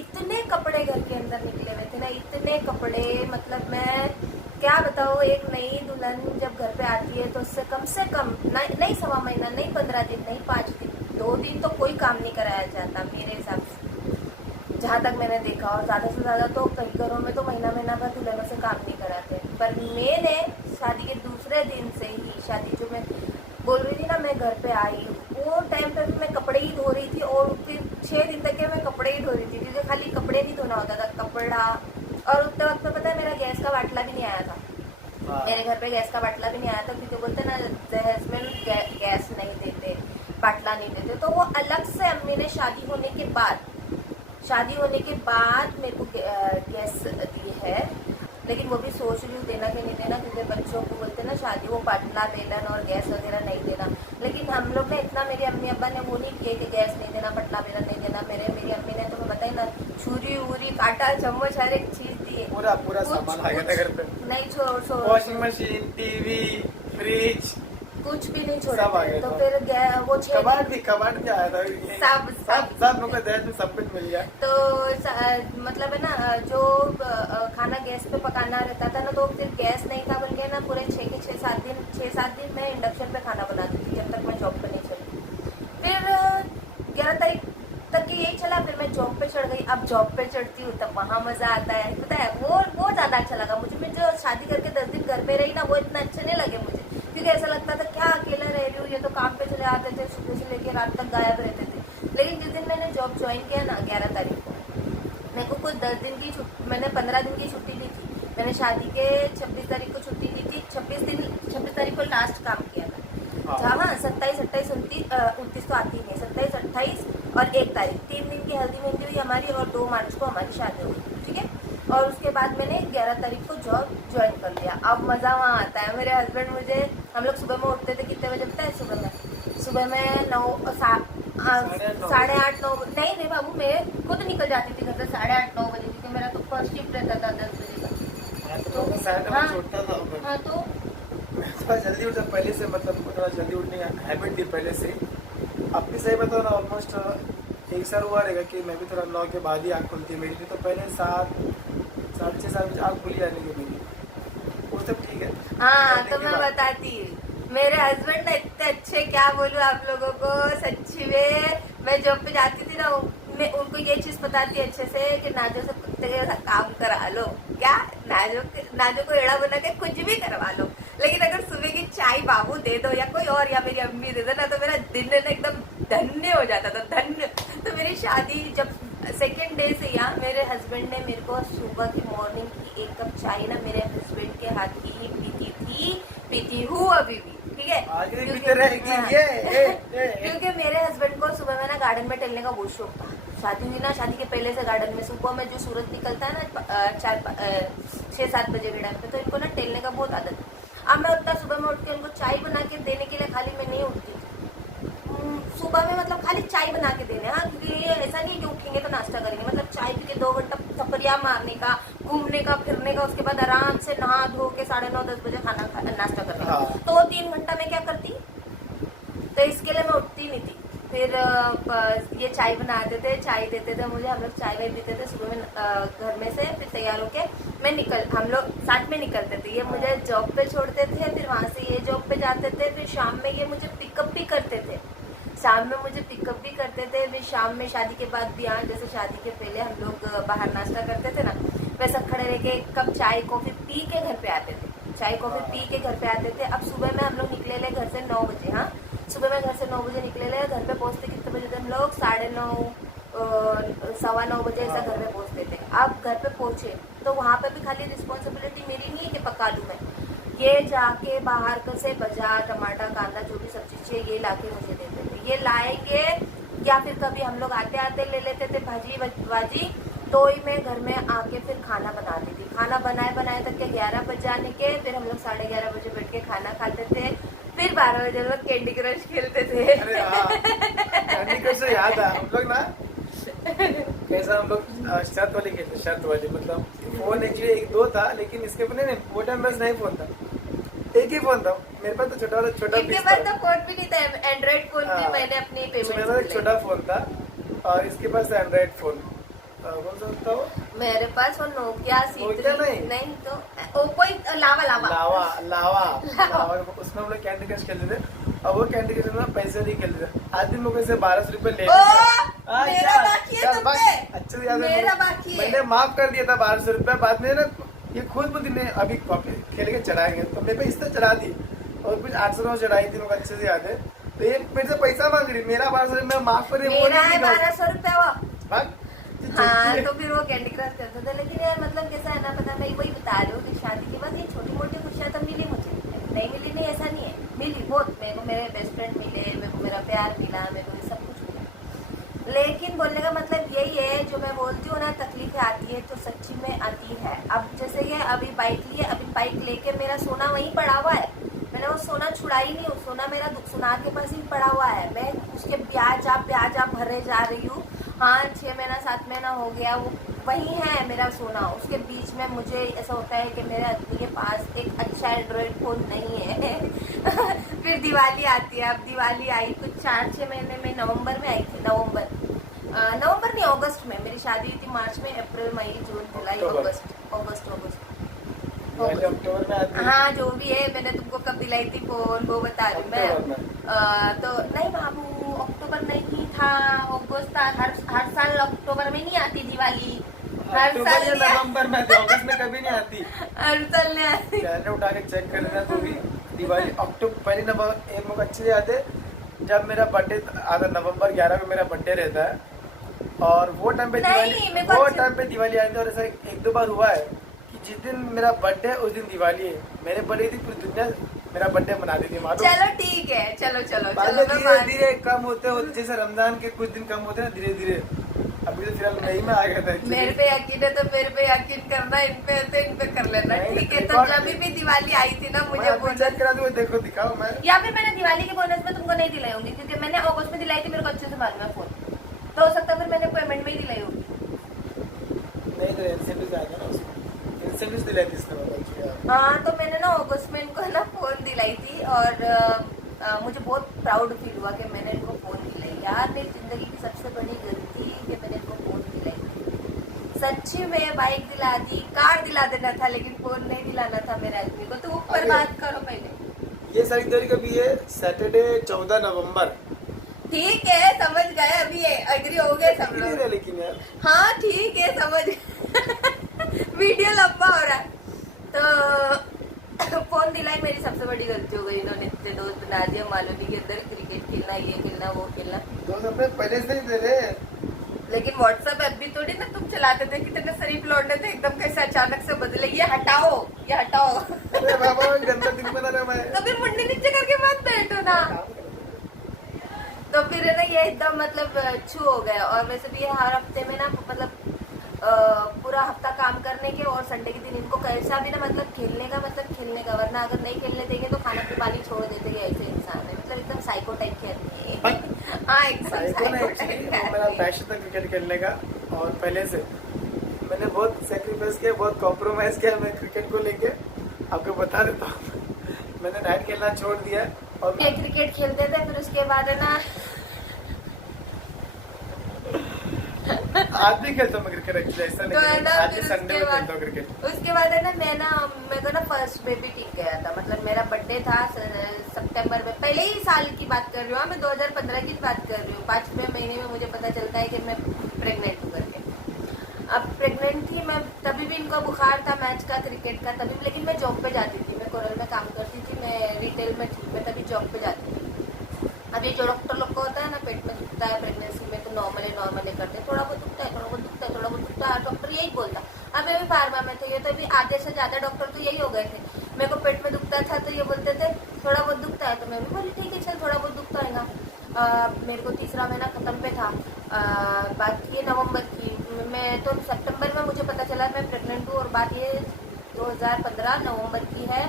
इतने कपड़े घर के अंदर निकले हुए थे ना, इतने कपड़े, मतलब मैं क्या बताऊँ, एक नई दुल्हन जब घर पे आती है तो उससे कम नहीं 1.25 महीना, नहीं 15 दिन, नहीं 5 दिन, 2 दिन तो कोई काम नहीं कराया जाता मेरे हिसाब से, जहाँ तक मैंने देखा, और ज़्यादा से ज़्यादा तो कई घरों में तो महीना भर दुल्हनों से काम नहीं कराते। पर मैंने शादी के दूसरे दिन से ही, शादी जो मैं बोल रही थी ना, मैं घर पे आई, वो टाइम पे भी मैं कपड़े ही धो रही थी, और फिर 6 दिन तक के मैं कपड़े ही धो रही थी, क्योंकि खाली कपड़े नहीं धोना होता था, कपड़ा, और उतने वक्त में पता है मेरा गैस का बाटला भी नहीं आया था, मेरे घर पे गैस का बाटला भी नहीं आया था, क्योंकि बोलते ना दहेज में गैस नहीं देते, बाटला नहीं देते, तो वो अलग से अम्मी ने शादी होने के बाद मेरे को गैस दी है, लेकिन वो भी सोच रही हूँ देना कि नहीं देना, क्योंकि बच्चों को बोलते ना शादी वो बाटला बेलन और गैस वगैरह नहीं देना, लेकिन हम लोग ने इतना, मेरे अम्मी अब्बा ने वो नहीं किए कि गैस नहीं देना, बाटला बेलन नहीं देना, मेरी अम्मी ने तो बताई ना, छुरी उरी काटा चम्मच हर एक चीज दी, पूरा सामान आ गया था घर पे, नहीं छोड़ वॉशिंग मशीन, टीवी, फ्रिज, कुछ भी नहीं छोड़ा, तो फिर वो कबाड़ भी आया था, सब लोग दहेज में सब कुछ मिल गया। तो मतलब है ना, जो खाना गैस पे पकाना रहता था ना, तो फिर गैस नहीं था, बल्कि ना पूरे 6-7 दिन मैं इंडक्शन पे खाना बनाती थी, जब तक मैं जॉब पे नहीं चली। फिर 11 तारीख तक यही चला, फिर मैं जॉब पे चढ़ गई। अब जॉब पे चढ़ती हूँ तब वहाँ मजा आता है, पता है, वो ज्यादा अच्छा लगा मुझे। मैं जो शादी करके 10 दिन घर पे रही ना, वो इतना अच्छे नहीं लगे मुझे, क्योंकि ऐसा लगता था क्या अकेला रह रही हूँ, ये तो काम पे चले आते थे, सुबह से लेकर रात तक गायब रहते थे। लेकिन जिस दिन मैंने जॉब ज्वाइन किया ना 11 तारीख को, मेरे को कुछ 10 दिन की छुट्टी, मैंने 15 दिन की छुट्टी ली थी, मैंने शादी के 26 तारीख को छुट्टी ली थी, 26 तारीख को लास्ट काम किया था, हाँ 27, 28, 29 तो आती नहीं, 27, 28 और 1 तारीख 3 दिन की हल्दी मेहंदी हुई हमारी और 2 मार्च को हमारी शादी हुई, ठीक है। और उसके बाद मैंने 11 तारीख को जॉब ज्वाइन कर लिया। अब मज़ा वहाँ आता है। मेरे हस्बैंड मुझे, हम लोग सुबह में उठते थे, कितने बजे पता है? सुबह में 9, 8:30, 9, नहीं रे बाबू, मैं खुद निकल जाती थी घर से 8:30, 9 बजे, क्योंकि मेरा तो फर्स्ट शिफ्ट रहता था 10 बजे का। हाँ तो थोड़ा जल्दी उठा पहले से, मतलब थोड़ा जल्दी उठने की हैबिट थी पहले से। अपनी सही बताओ ना, ऑलमोस्ट एक साल हुआ रहेगा कि मैं भी थोड़ा 9 के बाद ही आँख खुलती है मेरी थी। तो पहले 7, 6:30, 7 बजे आँख खुली आने की मेरी, वो सब ठीक है। हाँ तो मैं बताती, मेरे हस्बैंड ना इतने अच्छे, क्या बोलूँ आप लोगों को, सच्ची में मैं जॉब पे जाती थी ना, मैं उनको ये चीज बताती अच्छे से कि नाजो से कुत्ते के साथ काम करा लो, क्या नाजो को एड़ा बना के कुछ भी करवा लो, लेकिन अगर सुबह की चाय बाबू दे दो या कोई और या मेरी अम्मी दे दो ना, तो मेरा दिन ना एकदम धन्य हो जाता था, धन्य। तो मेरी शादी जब सेकेंड डे से या मेरे हस्बैंड ने मेरे को सुबह की मॉर्निंग की 1 कप चाय ना मेरे हस्बैंड के हाथ की ही पीती हूँ अभी भी, ठीक है। क्योंकि मेरे हस्बैंड को सुबह में ना गार्डन में टहलने का बहुत शौक था। शादी हुई ना, शादी के पहले से गार्डन में सुबह में जो सूरज निकलता है ना 6-7 बजे के टाइम पे, तो इनको ना टहलने का बहुत आदत है। अब मैं उतना सुबह में उठ के उनको चाय बना के देने के लिए खाली मैं नहीं उठती सुबह में, मतलब खाली चाय बना के देने, हाँ, क्योंकि ऐसा नहीं कि उठेंगे तो नाश्ता करेंगे, मतलब चाय पी के 2 घंटा सफरिया मारने का, घूमने का, फिरने का, उसके बाद आराम से नहा धो के 9:30, 10 बजे नाश्ता करने का। तो 3 घंटा में क्या करती, तो इसके लिए मैं उठती नहीं थी। फिर ये चाय बनाते थे, चाय देते थे मुझे, हम लोग चाय वाय पीते थे सुबह में घर में से, फिर तैयार होके हम लोग साथ में निकलते थे। ये मुझे जॉब पे छोड़ते थे, फिर वहाँ से ये जॉब पे जाते थे, फिर शाम में ये मुझे पिकअप भी करते थे, शाम में मुझे पिकअप भी करते थे। फिर शाम में शादी के बाद भी, यहाँ जैसे शादी के पहले हम लोग बाहर नाश्ता करते थे ना, वैसा खड़े रह के 1 कप चाय कॉफी पी के घर पे आते थे, चाय कॉफी पी के घर पे आते थे। अब सुबह में हम लोग निकले ले घर से 9 बजे, हाँ सुबह में घर से 9 बजे निकले ले, घर पे पहुँचते कितने बजे थे हम लोग? 9:30, 9:15 बजे ऐसा घर पे पहुँचते थे। अब घर पे पहुँचे तो वहाँ पे भी खाली रिस्पॉन्सिबिलिटी मेरी नहीं है कि पका लूँ मैं, ये जाके बाहर से बाजार टमाटर कांदा जो भी सब्जी चाहिए ये लाके मुझे देते थे, ये लाएंगे, या फिर कभी हम लोग आते आते ले लेते थे भाजी, तो ही मैं घर में आके फिर खाना बनाती थी। खाना बनाए तक के 11 बज जाने के, फिर हम लोग 11:30 बजे बैठ के खाना खाते थे, फिर 12 बजे लोग कैंडी क्रश खेलते थे। अरे कैंडी क्रश से याद है, हम लोग ना कैसा, हम लोग शर्त वाली खेलते, शर्त वाली, मतलब फोन एक्चुअली 1-2 था, लेकिन इसके अपने नहीं, वो टाइम बस नहीं फोन था, एक ही फोन था मेरे पास, तो छोटा इनके पास तो फोन भी नहीं था, एंड्रॉइड फोन भी मैंने अपनी पेमेंट, मेरे पास एक छोटा फोन था और इसके पास एंड्रॉइड फोन, कौन सा था वो? मेरे पास वो नोकिया C3 नहीं तो ओप्पो लावा, उसमें हम लोग कैंडी क्रश खेलते थे, और वो कैंडी क्रश में पैसे नहीं खेलते थे। आज दिन लोगों से 1200 रुपए ले मेरा बाकी है तुम पे, अच्छे से याद मेरा बाकी है, मैंने माफ कर दिया था 1200 रुपए, बाद में ना ये खुद बोलती ने अभी खेल के चढ़ाएंगे, तो मेरे पे इस तरह चढ़ा दी और कुछ 800 चढ़ाई थी, मुझे अच्छे से याद है। तो ये मेरे से पैसा मांग रही, मेरा 1200 रुपये माफ कर रही, मेरा है 1200 रुपए वो। हाँ है। तो फिर वो कैंडी क्रश करते थे, लेकिन यार मतलब कैसा है ना, पता मैं वही बता रही हूँ कि शादी के बाद ये छोटी मोटी खुशियाँ तो मिली मुझे, नहीं मिली नहीं ऐसा नहीं है, मिली बहुत, मेरे को मेरे बेस्ट फ्रेंड मिले, मेरे को मेरा प्यार मिला, मेरे को ये सब कुछ मिला। लेकिन बोलने का मतलब यही है, जो मैं बोलती हूँ ना, तकलीफें आती है तो सच्ची में आती है। अब जैसे ये अभी बाइक लिए, अभी बाइक लेके मेरा सोना वहीं पड़ा हुआ है, मैंने वो सोना छुड़ा ही नहीं, सोना मेरा सुनार के पास ही पड़ा हुआ है, मैं उसके ब्याज आप भरे जा रही हूँ। हाँ 6 महीना 7 महीना हो गया, वो वही है मेरा सोना। उसके बीच में मुझे ऐसा होता है कि मेरे आदमी के पास एक अच्छा एंड्रॉइड फोन नहीं है। फिर दिवाली आती है, अब दिवाली आई कुछ 4-6 महीने में, नवंबर में आई थी, नवंबर नहीं अगस्त में, मेरी शादी हुई थी मार्च में, अप्रैल मई जून जुलाई अगस्त अक्टूबर में आती है। हाँ जो भी है, मैंने तुमको कब दिलाई थी फोन वो बता रही मैं। तो नहीं बाबू, अक्टूबर नहीं था, अगस्त था। हर साल अक्टूबर में नहीं आती दिवाली, हर साल नवंबर में आती, अगस्त में कभी नहीं आती, हर साल नहीं आती। कैलेंडर उठा के चेक कर लेना तो भी दिवाली अक्टूबर पहली नवंबर, एक मुझे अच्छे से याद है जब मेरा बर्थडे आता, नवंबर 11 को मेरा बर्थडे रहता है, और वो टाइम पे दिवाली आती है। और ऐसा 1-2 बार हुआ है कि जिस दिन मेरा बर्थडे उस दिन दिवाली है, मेरे बर्थडे थी पूरी दुनिया मेरा बर्थडे मना देती है मालूम। चलो ठीक है, चलो चलो बाद चलो में मैं धीरे मान धीरे कम होते होते, जैसे रमजान के कुछ दिन कम होते हैं धीरे धीरे। अभी तो फिलहाल मई में आ गया था actually। मेरे पे यकीन है तो मेरे पे यकीन करना, इन पे है तो इन पे कर लेना, नहीं, ठीक है। तो रिकॉर्ड जब भी दिवाली आई थी ना मैं मुझे अभी बोनस, चेक करा दूँ, देखो दिखाओ मैं। या फिर मैंने दिवाली के बोनस में तुमको नहीं दिलाई होंगी, क्योंकि मैंने अगस्त में दिलाई थी, मेरे को अच्छे से मालूम है फोन। तो हो सकता है फिर मैंने पेमेंट में ही दिलाई होगी। नहीं तो इंसेंटिव आएगा ना उसमें, इंसेंटिव दिलाई थी इसने बाबा actually। हाँ, तो मैंने ना अगस्त में इनको ना फोन दिलाई थी, और मुझे बहुत प्राउड फील हुआ कि मैंने इनको फोन दिलाई। यार मेरी जिंदगी की सबसे बड़ी गलती कि मैंने इनको फोन दिलाई। सच्ची में बाइक दिला दी, कार दिला देना था, लेकिन फोन नहीं दिलाना था मेरे आदमी को। तो ऊपर अरे। बात करो पहले। ये सारी तारीख कभी है? सैटरडे 14 नवंबर। ठीक है, समझ गए, अभी एग्री हो गए सब कितनी लोग। है लेकिन यार। हाँ ठीक है, समझ वीडियो लंबा हो रहा है। तो फोन दिलाई मेरी सबसे बड़ी गलती हो गई। इन्होंने इतने दोस्त बना दिया मालूम ही के अंदर, क्रिकेट खेलना, ये खेलना, वो खेलना। दोस्त अपने पहले से ही दे रहे। लेकिन व्हाट्सएप ऐप भी थोड़ी ना तुम चलाते थे, कितने शरीफ लौटने थे, एकदम कैसे अचानक से बदले, ये हटाओ ये हटाओ। अरे बाबा गंदा दिन बना रहा मैं। तो फिर मुंडी नीचे करके मत बैठो ना। तो फिर है ना, ये एकदम मतलब छू हो गया। और वैसे भी ये हर हफ्ते में ना मतलब पूरा हफ्ता काम करने के, और संडे के दिन इनको कैसा भी ना मतलब खेलने का, वरना अगर नहीं खेलने देंगे तो खाना पानी छोड़ देते हैं। ऐसे इंसान है, मतलब एकदम साइको टाइप के आदमी है। हाँ एकदम साइको नहीं, साइको एक्चुअली टाइप वो मेरा पैशन था क्रिकेट खेलने का, और पहले से मैंने बहुत सेक्रीफाइस किया, बहुत कॉम्प्रोमाइज किया मैं क्रिकेट को लेके। आपको बता देता हूँ, मैंने नाइट खेलना छोड़ दिया। और ये क्रिकेट खेलते थे, फिर उसके बाद है ना आज भी खेलता हूँ मैं क्रिकेट एक्चुअली, ऐसा तो है नहीं ना, है, आज फिर भी संडे में खेलता हूँ क्रिकेट। उसके बाद है ना, मेरे को ना फर्स्ट बेबी टिक गया था। मतलब मेरा बर्थडे था सितंबर में, पहले ही साल की बात कर रही हूँ मैं, 2015 की बात कर रही हूँ। 5वें महीने में मुझे पता चलता है कि मैं प्रेग्नेंट हूँ करके। अब प्रेग्नेंट थी मैं, तभी भी इनको बुखार था मैच का, क्रिकेट का, तभी। लेकिन मैं जॉब पे जाती थी, मैं कोरल में काम करती थी, मैं रिटेल में थी, मैं तभी जॉब पे जाती थी। अब ये जो डॉक्टर लोग को होता है ना, पेट में दुखता है प्रेगनेंसी में, तो नॉर्मल करते हैं, थोड़ा बहुत दुखता है, थोड़ा बहुत दुखता है, थोड़ा बहुत दुखता है, डॉक्टर यही बोलता। अब ये भी फार्मा में थे, ये तो अभी आधे से ज्यादा डॉक्टर तो यही हो गए थे। मेरे को पेट में दुखता था तो ये बोलते थे थोड़ा बहुत दुखता है, तो मैं भी बोली ठीक है चल थोड़ा बहुत दुखता है। मेरे को तीसरा महीना खत्म पे था, बात ये नवंबर की, मैं तो सितंबर में मुझे पता चला मैं प्रेग्नेंट हूँ, और बात ये 2015 नवंबर की है,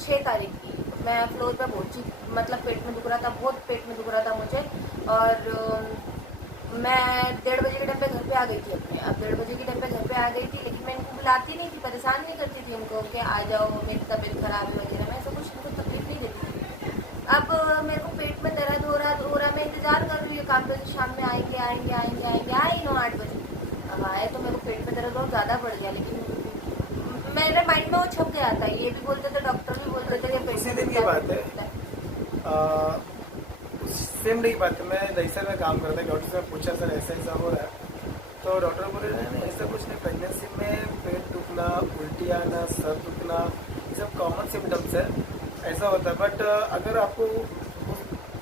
6 तारीख की। मैं फ्लोर पे पहुंची, मतलब पेट में दुख रहा था, बहुत पेट में दुख रहा था मुझे। और मैं 1:30 बजे के टाइम पे घर पे आ गई थी अपने। अब 1:30 बजे के टाइम पे घर पे आ गई थी, लेकिन मैं इनको बुलाती नहीं थी, परेशान नहीं करती थी उनको कि आ जाओ मेरी तबीयत खराब है वगैरह, मैं ऐसा कुछ उनको तकलीफ नहीं देती थी। अब मेरे को पेट में दर्द हो रहा, मैं इंतजार कर रही हूँ, काम पे शाम में आएंगे आएंगे आएंगे आएंगे, आए 9-8 बजे। अब आए तो मेरे को पेट में दर्द बहुत ज़्यादा बढ़ गया, लेकिन मेरे माइंड में वो छप गया था। ये भी बोलते थे, डॉक्टर भी बोलते थे कि उसी दिन की बात है, सेम डे की बात है। मैं दहीसर में काम करता था, डॉक्टर से पूछा सर ऐसा ऐसा हो रहा है, तो डॉक्टर बोले नहीं ऐसा कुछ नहीं, प्रेगनेंसी में पेट दुखना, उल्टी आना, सर दुखना, ये सब कॉमन सिम्टम्स है, ऐसा होता है। बट अगर आपको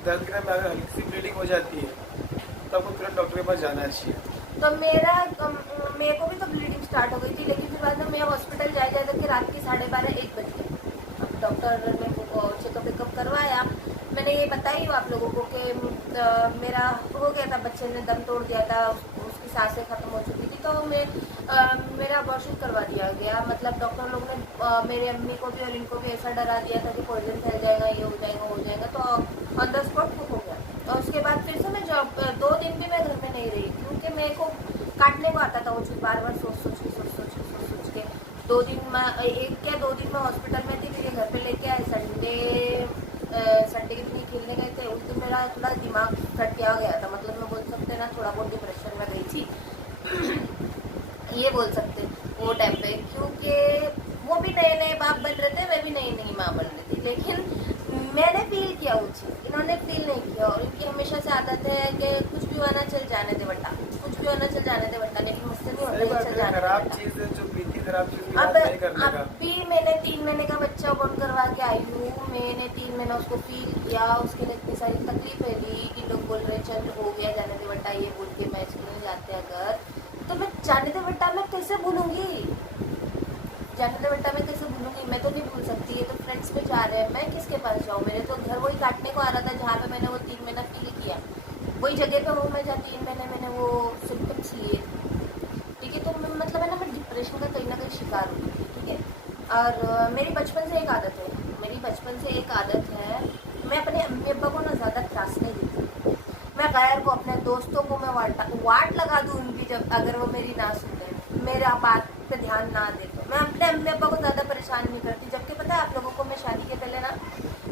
दर्द के में अगर हल्की सी ब्लीडिंग हो जाती है तो आपको तुरंत डॉक्टर के पास जाना चाहिए। तो मेरे को भी तो ब्लीडिंग स्टार्ट हो गई थी, लेकिन फिर बाद में मैं हॉस्पिटल जाए कि रात की 12:30-1 बज गए। अब डॉक्टर ने चेकअप वेकअप करवाया, मैंने ये बताई आप लोगों को कि मेरा हो गया था, बच्चे ने दम तोड़ दिया था, उसकी सांसें खत्म हो चुकी थी, तो मेरा अबॉर्शन करवा दिया गया। मतलब डॉक्टर लोग ने मेरी अम्मी को भी और इनको भी ऐसा डरा दिया था कि पॉइजन फैल जाएगा, ये हो जाएगा वो हो जाएगा, तो ऑन द स्पॉट बुक हो गया। और उसके बाद फिर से मैं जॉब 2 दिन भी मैं घर में नहीं रही, क्योंकि मेरे को काटने को आता था वो चीज़, बार बार सोच के 2 दिन में 1 या 2 दिन में हॉस्पिटल में थी, फिर ये घर पे लेके आए। संडे के दिन ही खेलने गए थे, उस दिन मेरा थोड़ा दिमाग सेट किया गया था, मतलब मैं बोल सकते ना थोड़ा बहुत डिप्रेशन में गई थी, ये बोल सकते वो टाइम पे, क्योंकि वो भी नए नए बाप बन रहे थे, मैं भी नई नई माँ बन रही थी। लेकिन मैंने फील किया वो चीज़, इन्होंने फील नहीं किया। और इनकी हमेशा से आदत है कि कुछ भी होना चल जाने दे बट्टा, कुछ भी होना चल जाने दे बट्टा, लेकिन मुझसे नहीं होता ये चल जाने दे खराब बट्टा। चीज है, जो बीती खराब चीज अब नहीं करने का। अभी मैंने 3 महीने का बच्चा बॉर्न करवा के आई हूँ, मैंने 3 महीना उसको फील किया, उसके लिए इतनी सारी तकलीफें ली कि लोग बोल रहे चल हो गया जाने दे बट्टा, ये बोल के मैच नहीं जाते अगर, तो मैं जाने दे बट्टा मैं कैसे भूलूंगी, जाने दे बट्टा मैं कैसे भूलूंगी, मैं तो नहीं भूल सकती। ये तो फ्रेंड्स में जा रहे हैं, मैं किसके पास जाऊँ? मेरे तो घर वही काटने को आ रहा था जहाँ पे मैंने वो 3 महीना फील किया, वही जगह पे हूँ मैं जहाँ 3 महीने मैंने वो सिम्टम्स लिए। ठीक है, तो मतलब है ना, मैं डिप्रेशन का कहीं ना कहीं शिकार हुई थी। ठीक है, और मेरी बचपन से एक आदत है, मैं अपने अम्मी अब्बा को ना ज़्यादा त्रास नहीं देती। मैं गैर को, अपने दोस्तों को मैं वाट लगा दूँ उनकी, जब अगर वो मेरी ना सुने, मेरा बात पे ध्यान ना दे, तो मैं अपने अम्मी अब्बा को ज़्यादा परेशान नहीं करती। जबकि पता है आप लोगों को, मैं शादी के पहले ना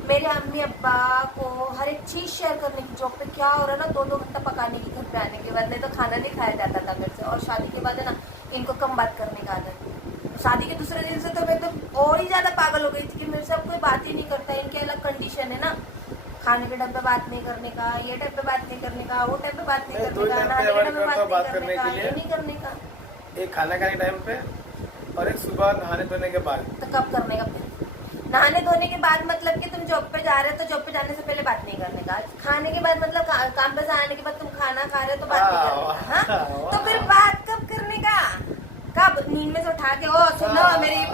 मेरे अम्मी अब्बा को हर एक चीज़ शेयर करने की, जॉब पे क्या हो रहा है ना 2-2 घंटा पकाने की, घर पे आने के बाद नहीं तो खाना नहीं खाया जाता था मेरे से। और शादी के बाद है ना इनको कम बात करने का आदत। शादी के दूसरे दिन से तो मैं एकदम और ही ज़्यादा पागल हो गई थी कि मेरे से अब कोई बात ही नहीं करता। इनके अलग कंडीशन है ना, खाने के टाइम पे बात नहीं करने का, ये टाइम पे बात नहीं करने का, वो टाइम पे बात नहीं करने का, नहाने के टाइम पे बात नहीं करने का, ये नहीं करने का। एक खाना खाने टाइम पे और एक सुबह नहाने धोने के बाद। तो कब करने का फिर? नहाने धोने के बाद मतलब कि तुम जॉब पे जा रहे हो तो जॉब पे जाने से पहले बात नहीं करने का। खाने के बाद मतलब काम पे से आने के बाद तुम खाना खा रहे हो तो बात नहीं करने का। हाँ? तो फिर बात कब करने का? कब? नींद में से उठा के, ओ सुनो मेरी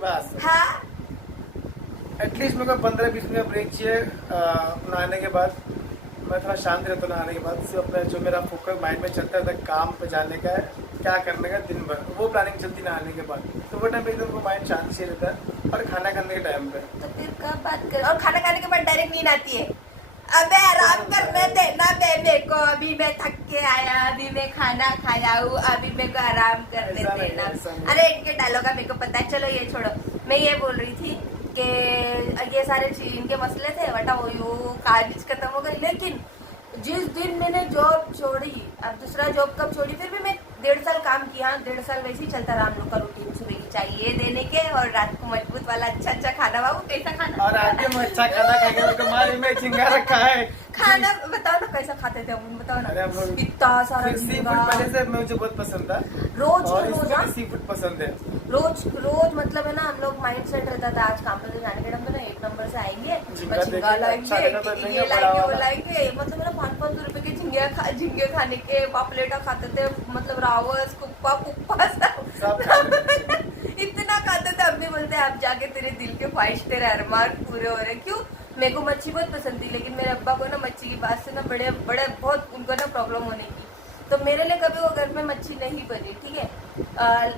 बात। हाँ, एटलीस्ट मेरे को 15-20 मिनट ब्रेक चाहिए नहाने के बाद। मैं थोड़ा शांत रहता हूँ नहाने के बाद। सिर्फ अपना जो मेरा फोकस माइंड में चलता है काम पे जाने का है, क्या करने का दिन भर, वो प्लानिंग चलती नहाने के बाद। तो वो टाइम पे एकदम माइंड शांत से रहता है। और खाना खाने के टाइम पे तो फिर कब बात कर? और खाना खाने के बाद डायरेक्ट नींद आती है, अबे आराम करने देना बे मेरे को, अभी मैं थक के आया, अभी मैं खाना खाया हूँ, अभी मेरे को आराम करने देना। अरे इनके डायलॉग मेरे को पता है, चलो ये छोड़ो। मैं ये बोल रही थी कि ये सारे इनके मसले थे, बटा वो कागज खत्म हो गई। लेकिन जिस दिन मैंने जॉब छोड़ी, अब दूसरा जॉब कब छोड़ी, फिर भी मैं 1.5 साल काम किया। 1.5 साल वैसे ही चलता रहा हम लोग का रूटीन। सुबह की चाय ये देने के और रात को मजबूत वाला अच्छा खाना। बाबू कैसा खाना? और आगे में अच्छा खाना खाएंगे तो हमारे में झिंगा रखा है। खाना बताओ ना कैसा खाते थे हम, बताओ ना। अरे हम लोग इतना सारा सी फूड पहले से मुझे बहुत पसंद था। रोज और रोज इसमें सी फूड पसंद है। रोज मतलब है ना, हम लोग माइंड सेट रहता था आज काम पे जाने के टाइम पे ना 1 नंबर से आएंगे, झींगा झींगा लाएंगे, ये बड़ा लाएंगे, वो वाला। लाएंगे। मतलब है ना 500 रुपए के झींगे खाने के, पापलेटा खाते थे, मतलब रावस कुप्पा सब इतना खाते थे। अब भी बोलते हैं आप जाके तेरे दिल के ख्वाहिश, तेरे अरमान पूरे हो रहे। क्यों? मेरे को मच्छी बहुत पसंद थी, लेकिन मेरे अब्बा को ना मच्छी की बात से ना बड़े बहुत उनको ना प्रॉब्लम होने की। तो मेरे लिए कभी वो घर में मच्छी नहीं बनी। ठीक है,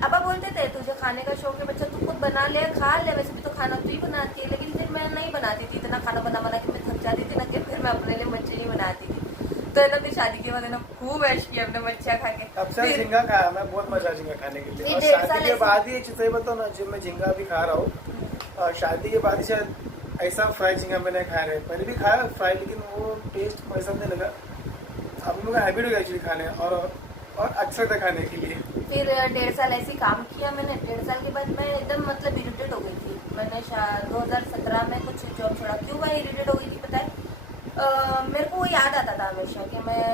अब्बा बोलते थे तुझे खाने का शौक है बच्चा, तू खुद बना ले, खा ले। वैसे भी तो खाना तू ही बनाती है। लेकिन फिर मैं नहीं बनाती थी, इतना खाना बना के मैं थक जाती थी ना, कि फिर मैं अपने लिए मच्छी नहीं बनाती थी। तो है ना, फिर शादी के बाद है ना खूब ऐश किया हमने मच्छियाँ खा के। अब से झींगा खाया मैं, बहुत मजा झींगा खाने के लिए। और फिर 1.5 शादी साल के ऐसे- बाद ही एक चीज सही बताओ ना, जो मैं झींगा भी खा रहा हूँ, और शादी के बाद ही शायद ऐसा फ्राई झींगा मैंने खाया है। पहले भी खाया फ्राई, लेकिन वो टेस्ट पसंद नहीं लगा। अब मुझे हैबिट हो गया एक्चुअली खाने, और अच्छा था खाने के लिए। फिर 1.5 साल ऐसे ही काम किया मैंने। 1.5 साल के बाद मैं एकदम मतलब इरिटेट हो गई थी। मैंने 2017 में कुछ जॉब छोड़ा। क्यों मैं इरिटेट हो गई थी पता है? मेरे को वो याद आता था हमेशा कि मैं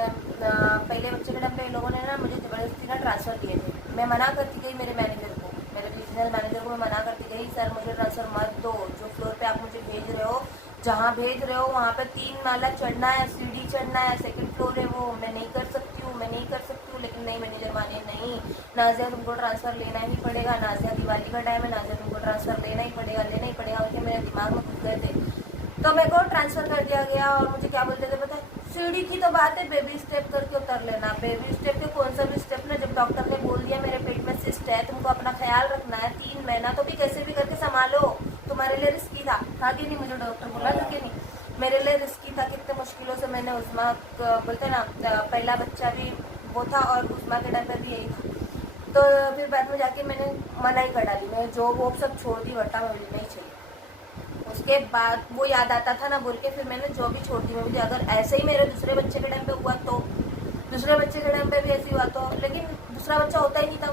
पहले बच्चे के टाइम पे इन लोगों ने ना मुझे ज़बरदस्ती ना ट्रांसफ़र दिए थे। मैं मना करती गई मेरे मैनेजर को, मेरे रीजनल मैनेजर को मैं मना करती गई, सर मुझे ट्रांसफ़र मत दो, जो फ्लोर पे आप मुझे भेज रहे हो, जहाँ भेज रहे हो वहाँ पे 3 माला चढ़ना है, सीढ़ी चढ़ना है, 2nd फ्लोर है वो, मैं नहीं कर सकती हूँ। लेकिन नहीं, मैनेजर माने नहीं, नाजिया तुमको ट्रांसफ़र लेना ही पड़ेगा, नाजिया दिवाली का टाइम है, नाजिया तुमको ट्रांसफ़र लेना ही पड़ेगा उनके मेरे दिमाग में घुस गए थे। तो मेरे को ट्रांसफ़र कर दिया गया। और मुझे क्या बोलते थे पता है? सीढ़ी की तो बात है, बेबी स्टेप करके उतर लेना। बेबी स्टेप के कौन सा भी स्टेप ना, जब डॉक्टर ने बोल दिया मेरे पेट में सिस्ट है, तुमको अपना ख्याल रखना है 3 महीना, तो भी कैसे भी करके संभालो, तुम्हारे लिए रिस्की था कि नहीं? मुझे डॉक्टर बोला था कि नहीं, मेरे लिए रिस्की था। कितने मुश्किलों से मैंने उस्मा बोलते ना, पहला बच्चा भी वो था और उस्मा के टाइम पर भी यही था। तो फिर बाद में जाके मैंने मना ही कर डाली, मैं जॉब वॉब सब छोड़ दी, वटा मुझे नहीं चाहिए। उसके बाद वो याद आता था ना बोल के फिर मैंने जॉब ही छोड़ दी। मुझे अगर ऐसे ही मेरे दूसरे बच्चे के टाइम पे हुआ तो, दूसरे बच्चे के टाइम पे भी ऐसे हुआ तो, लेकिन दूसरा बच्चा होता ही नहीं था।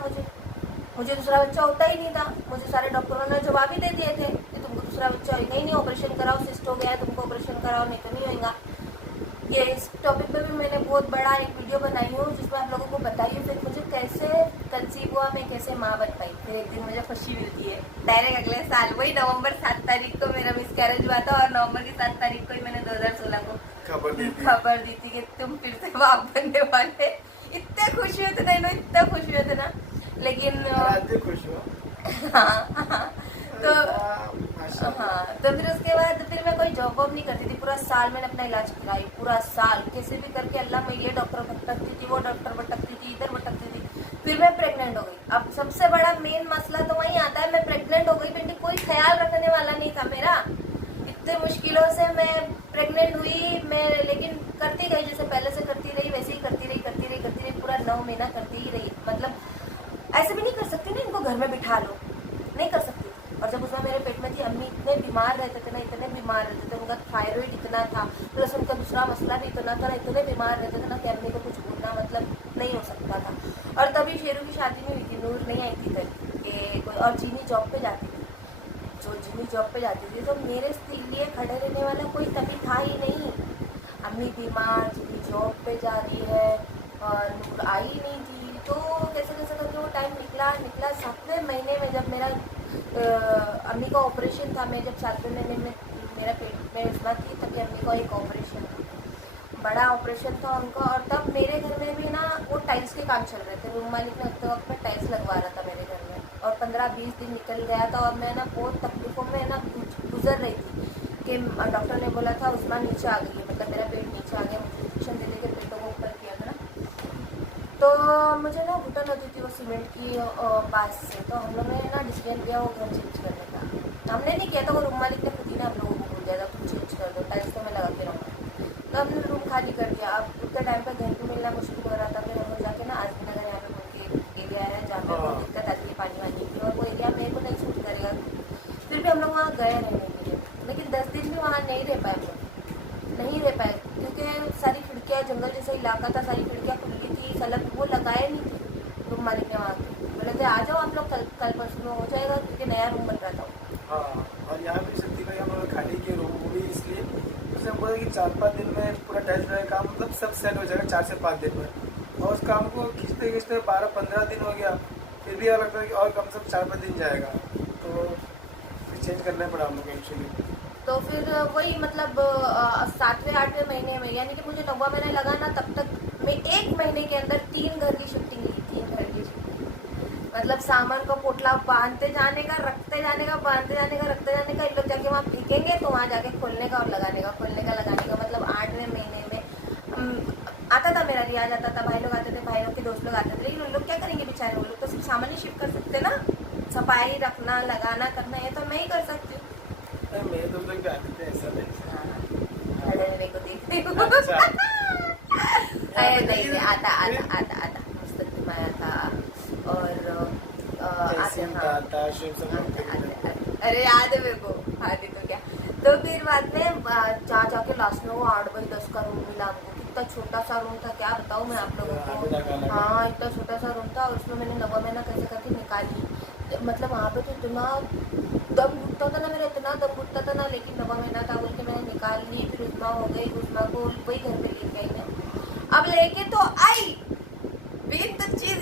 मुझे दूसरा बच्चा होता ही नहीं था। मुझे सारे डॉक्टरों ने जवाब ही दे दिए थे कि तुमको दूसरा बच्चा होगा ही नहीं, ऑपरेशन कराओ, सिस्ट हो गया है, तुमको ऑपरेशन कराओ, नहीं तो नहीं होगा। ये इस टॉपिक पे भी मैंने बहुत बड़ा एक वीडियो बनाई हूँ, जिसमें आप लोगों को बताइए फिर मुझे कैसे कंसीव हुआ, मैं कैसे माँ बन पाई। फिर एक दिन मुझे खुशी मिलती है, डायरेक्ट अगले साल वही नवंबर 7 तारीख को मेरा मिसकैरेज हुआ था, और नवंबर की 7 तारीख को ही मैंने 2016 को खबर दी थी कि तुम फिर से बाप बनने वाले। इतने खुश हुए थे ना, इतना खुश हुए थे ना। लेकिन खुश हो। हाँ, तो माशाल्लाह। हाँ, तो फिर उसके बाद फिर मैं कोई जॉब वॉब नहीं करती थी। पूरा साल मैंने अपना इलाज कराई, पूरा साल कैसे भी करके अल्लाह, मैं ये डॉक्टर भटकती थी, वो डॉक्टर भटकती थी, इधर भटकती थी। फिर मैं प्रेग्नेंट हो गई। अब सबसे बड़ा मेन मसला तो वही आता है, मैं प्रेग्नेंट हो गई बेटी, कोई ख्याल रखने वाला नहीं था मेरा। इतने मुश्किलों से मैं प्रेग्नेंट हुई मैं, लेकिन करती गई, जैसे पहले से करती रही वैसे ही करती रही, पूरा 9 महीना करती ही रही। मतलब ऐसे भी नहीं कर सकती ना, इनको घर में बिठा लो, नहीं कर सकती। और जब उसमें मेरे पेट में थी, अम्मी इतने बीमार रहते थे ना, इतने बीमार रहते थे, उनका थायराइड इतना था, प्लस उनका दूसरा मसला भी इतना था, इतने बीमार रहते थे ना कि अम्मी को कुछ बोलना मतलब नहीं हो सकता था। और तभी शेरू की शादी नहीं हुई थी, नूर नहीं आई थी तब कि कोई, और जीनी जॉब पे जाती थी। जो जीनी जॉब पे जाती थी तो मेरे लिए खड़े रहने वाला कोई तभी था ही नहीं। अम्मी बीमार, जीनी जॉब पे जा रही है और नूर आई ही नहीं थी। तो कैसे कैसे करके वो टाइम निकला 7वें महीने में, जब मेरा अम्मी का ऑपरेशन था, मैं जब 7वें महीने में मेरा पेट में उसमें थी, तभी अम्मी का एक ऑपरेशन था, बड़ा ऑपरेशन था उनका। और तब मेरे घर में भी ना वो टाइल्स के काम चल रहे थे, रूम मालिक ने उतने वक्त में टाइल्स लगवा रहा था मेरे घर में, और 15-20 दिन निकल गया था और मैं ना बहुत तकलीफों में ना गुजर रही थी कि डॉक्टर ने बोला था उस्मा नीचे आ गई है, मतलब मेरा पेट नीचे आ गया, मुझे इंजेक्शन दे के पेटों को ऊपर किया था ना। तो मुझे ना घुटन होती थी वो सीमेंट की पास से, तो हम लोग ने ना डिसीजन लिया वो घर चेंज करने का। हमने नहीं किया था, वो रूम मालिक ने खुद ही ना हम लोगों को बोल दिया था तुम चेंज कर दो, टाइल्स तो मैं लगा के रहूँगा। तो हमने रूम खाली कर दिया। अब उतने टाइम पर घर को मिलना मुश्किल हो रहा था, फिर हम लोग जाके ना आजमी नगर यहाँ पे बोल के एरिया है जहाँ पे बहुत दिक्कत आती है पानी वानी की, और वो एरिया मेरे को नहीं सूट करेगा। फिर भी हम लोग वहाँ गए रहने के लिए, लेकिन 10 दिन भी वहाँ नहीं रह पाए, हम लोग नहीं रह पाए, क्योंकि सारी खिड़कियाँ, जंगल जैसा इलाका था, सारी खिड़कियाँ खुली थी, सलब वो लगाए नहीं थे रूम मालिक ने वहाँ के। बोले थे आ जाओ आप लोग, कल परसों में हो जाएगा, क्योंकि नया रूम बन रहा था। हाँ, और यहाँ भी शक्ति भाई हम लोग खाली के रूम वो भी इसलिए उसने बोला कि 4-5 दिन में पूरा टाइल्स का काम मतलब सब सेट हो जाएगा 4 से 5 दिन में। और उस काम को खींचते खींचते 12-15 दिन हो गया, फिर भी अलग लगता है कि और कम से कम 4-5 दिन जाएगा, तो फिर चेंज करना पड़ा हम लोग एक्चुअली। तो फिर वही मतलब 7वें-8वें महीने में, यानी कि मुझे 9वां महीना लगा ना, तब तक मैं 1 महीने के अंदर 3 घर की शिफ्टिंग ली, 3 घर की शिफ्टिंग। मतलब सामान का पोटला बांधते जाने का, रखते जाने का, बांधते जाने का, रखते जाने का, इन लोग जाके वहाँ फेंकेंगे तो वहाँ जाके खोलने का और लगाने का, खोलने का लगाने का। मतलब 8वें महीने में आता था मेरा रियाज, आता था, भाई लोग आते थे, भाई लोग के दोस्त लोग आते थे, लेकिन उन लोग क्या करेंगे बेचारे, वो लोग तो सिर्फ सामान ही शिफ्ट कर सकते ना, सफाई रखना, लगाना, करना, ये तो मैं ही कर सकती हूँ। मेरे दोस्त लोग भी आते थे ऐसा नहीं। मेरे को देखने को अच्छा। अरे नहीं, आता मुस्तकिल में आया था, और जैसिम था, ताशिम सब लोग थे। अरे याद है मेरे को, आदि तो क्या। तो फिर बाद में जा जाके लास्ट में वो 8x10 का रूम मिला हमको, कितना छोटा सा रूम था, क्या बताऊँ मैं आप लोगों को। हाँ, इतना छोटा सा रूम था, और उसमें मैंने 9वां महीना कैसे करके निकाली। मतलब वहाँ पे तो इतना दम घुटता था ना मेरा, इतना दम घुटता था ना, लेकिन 9वां महीना था बोल के मैंने निकाल ली। फिर उस्मा हो गई, उस्मा को वही घर पे लेके आई मैं। अब लेके तो आई, मेन तो चीज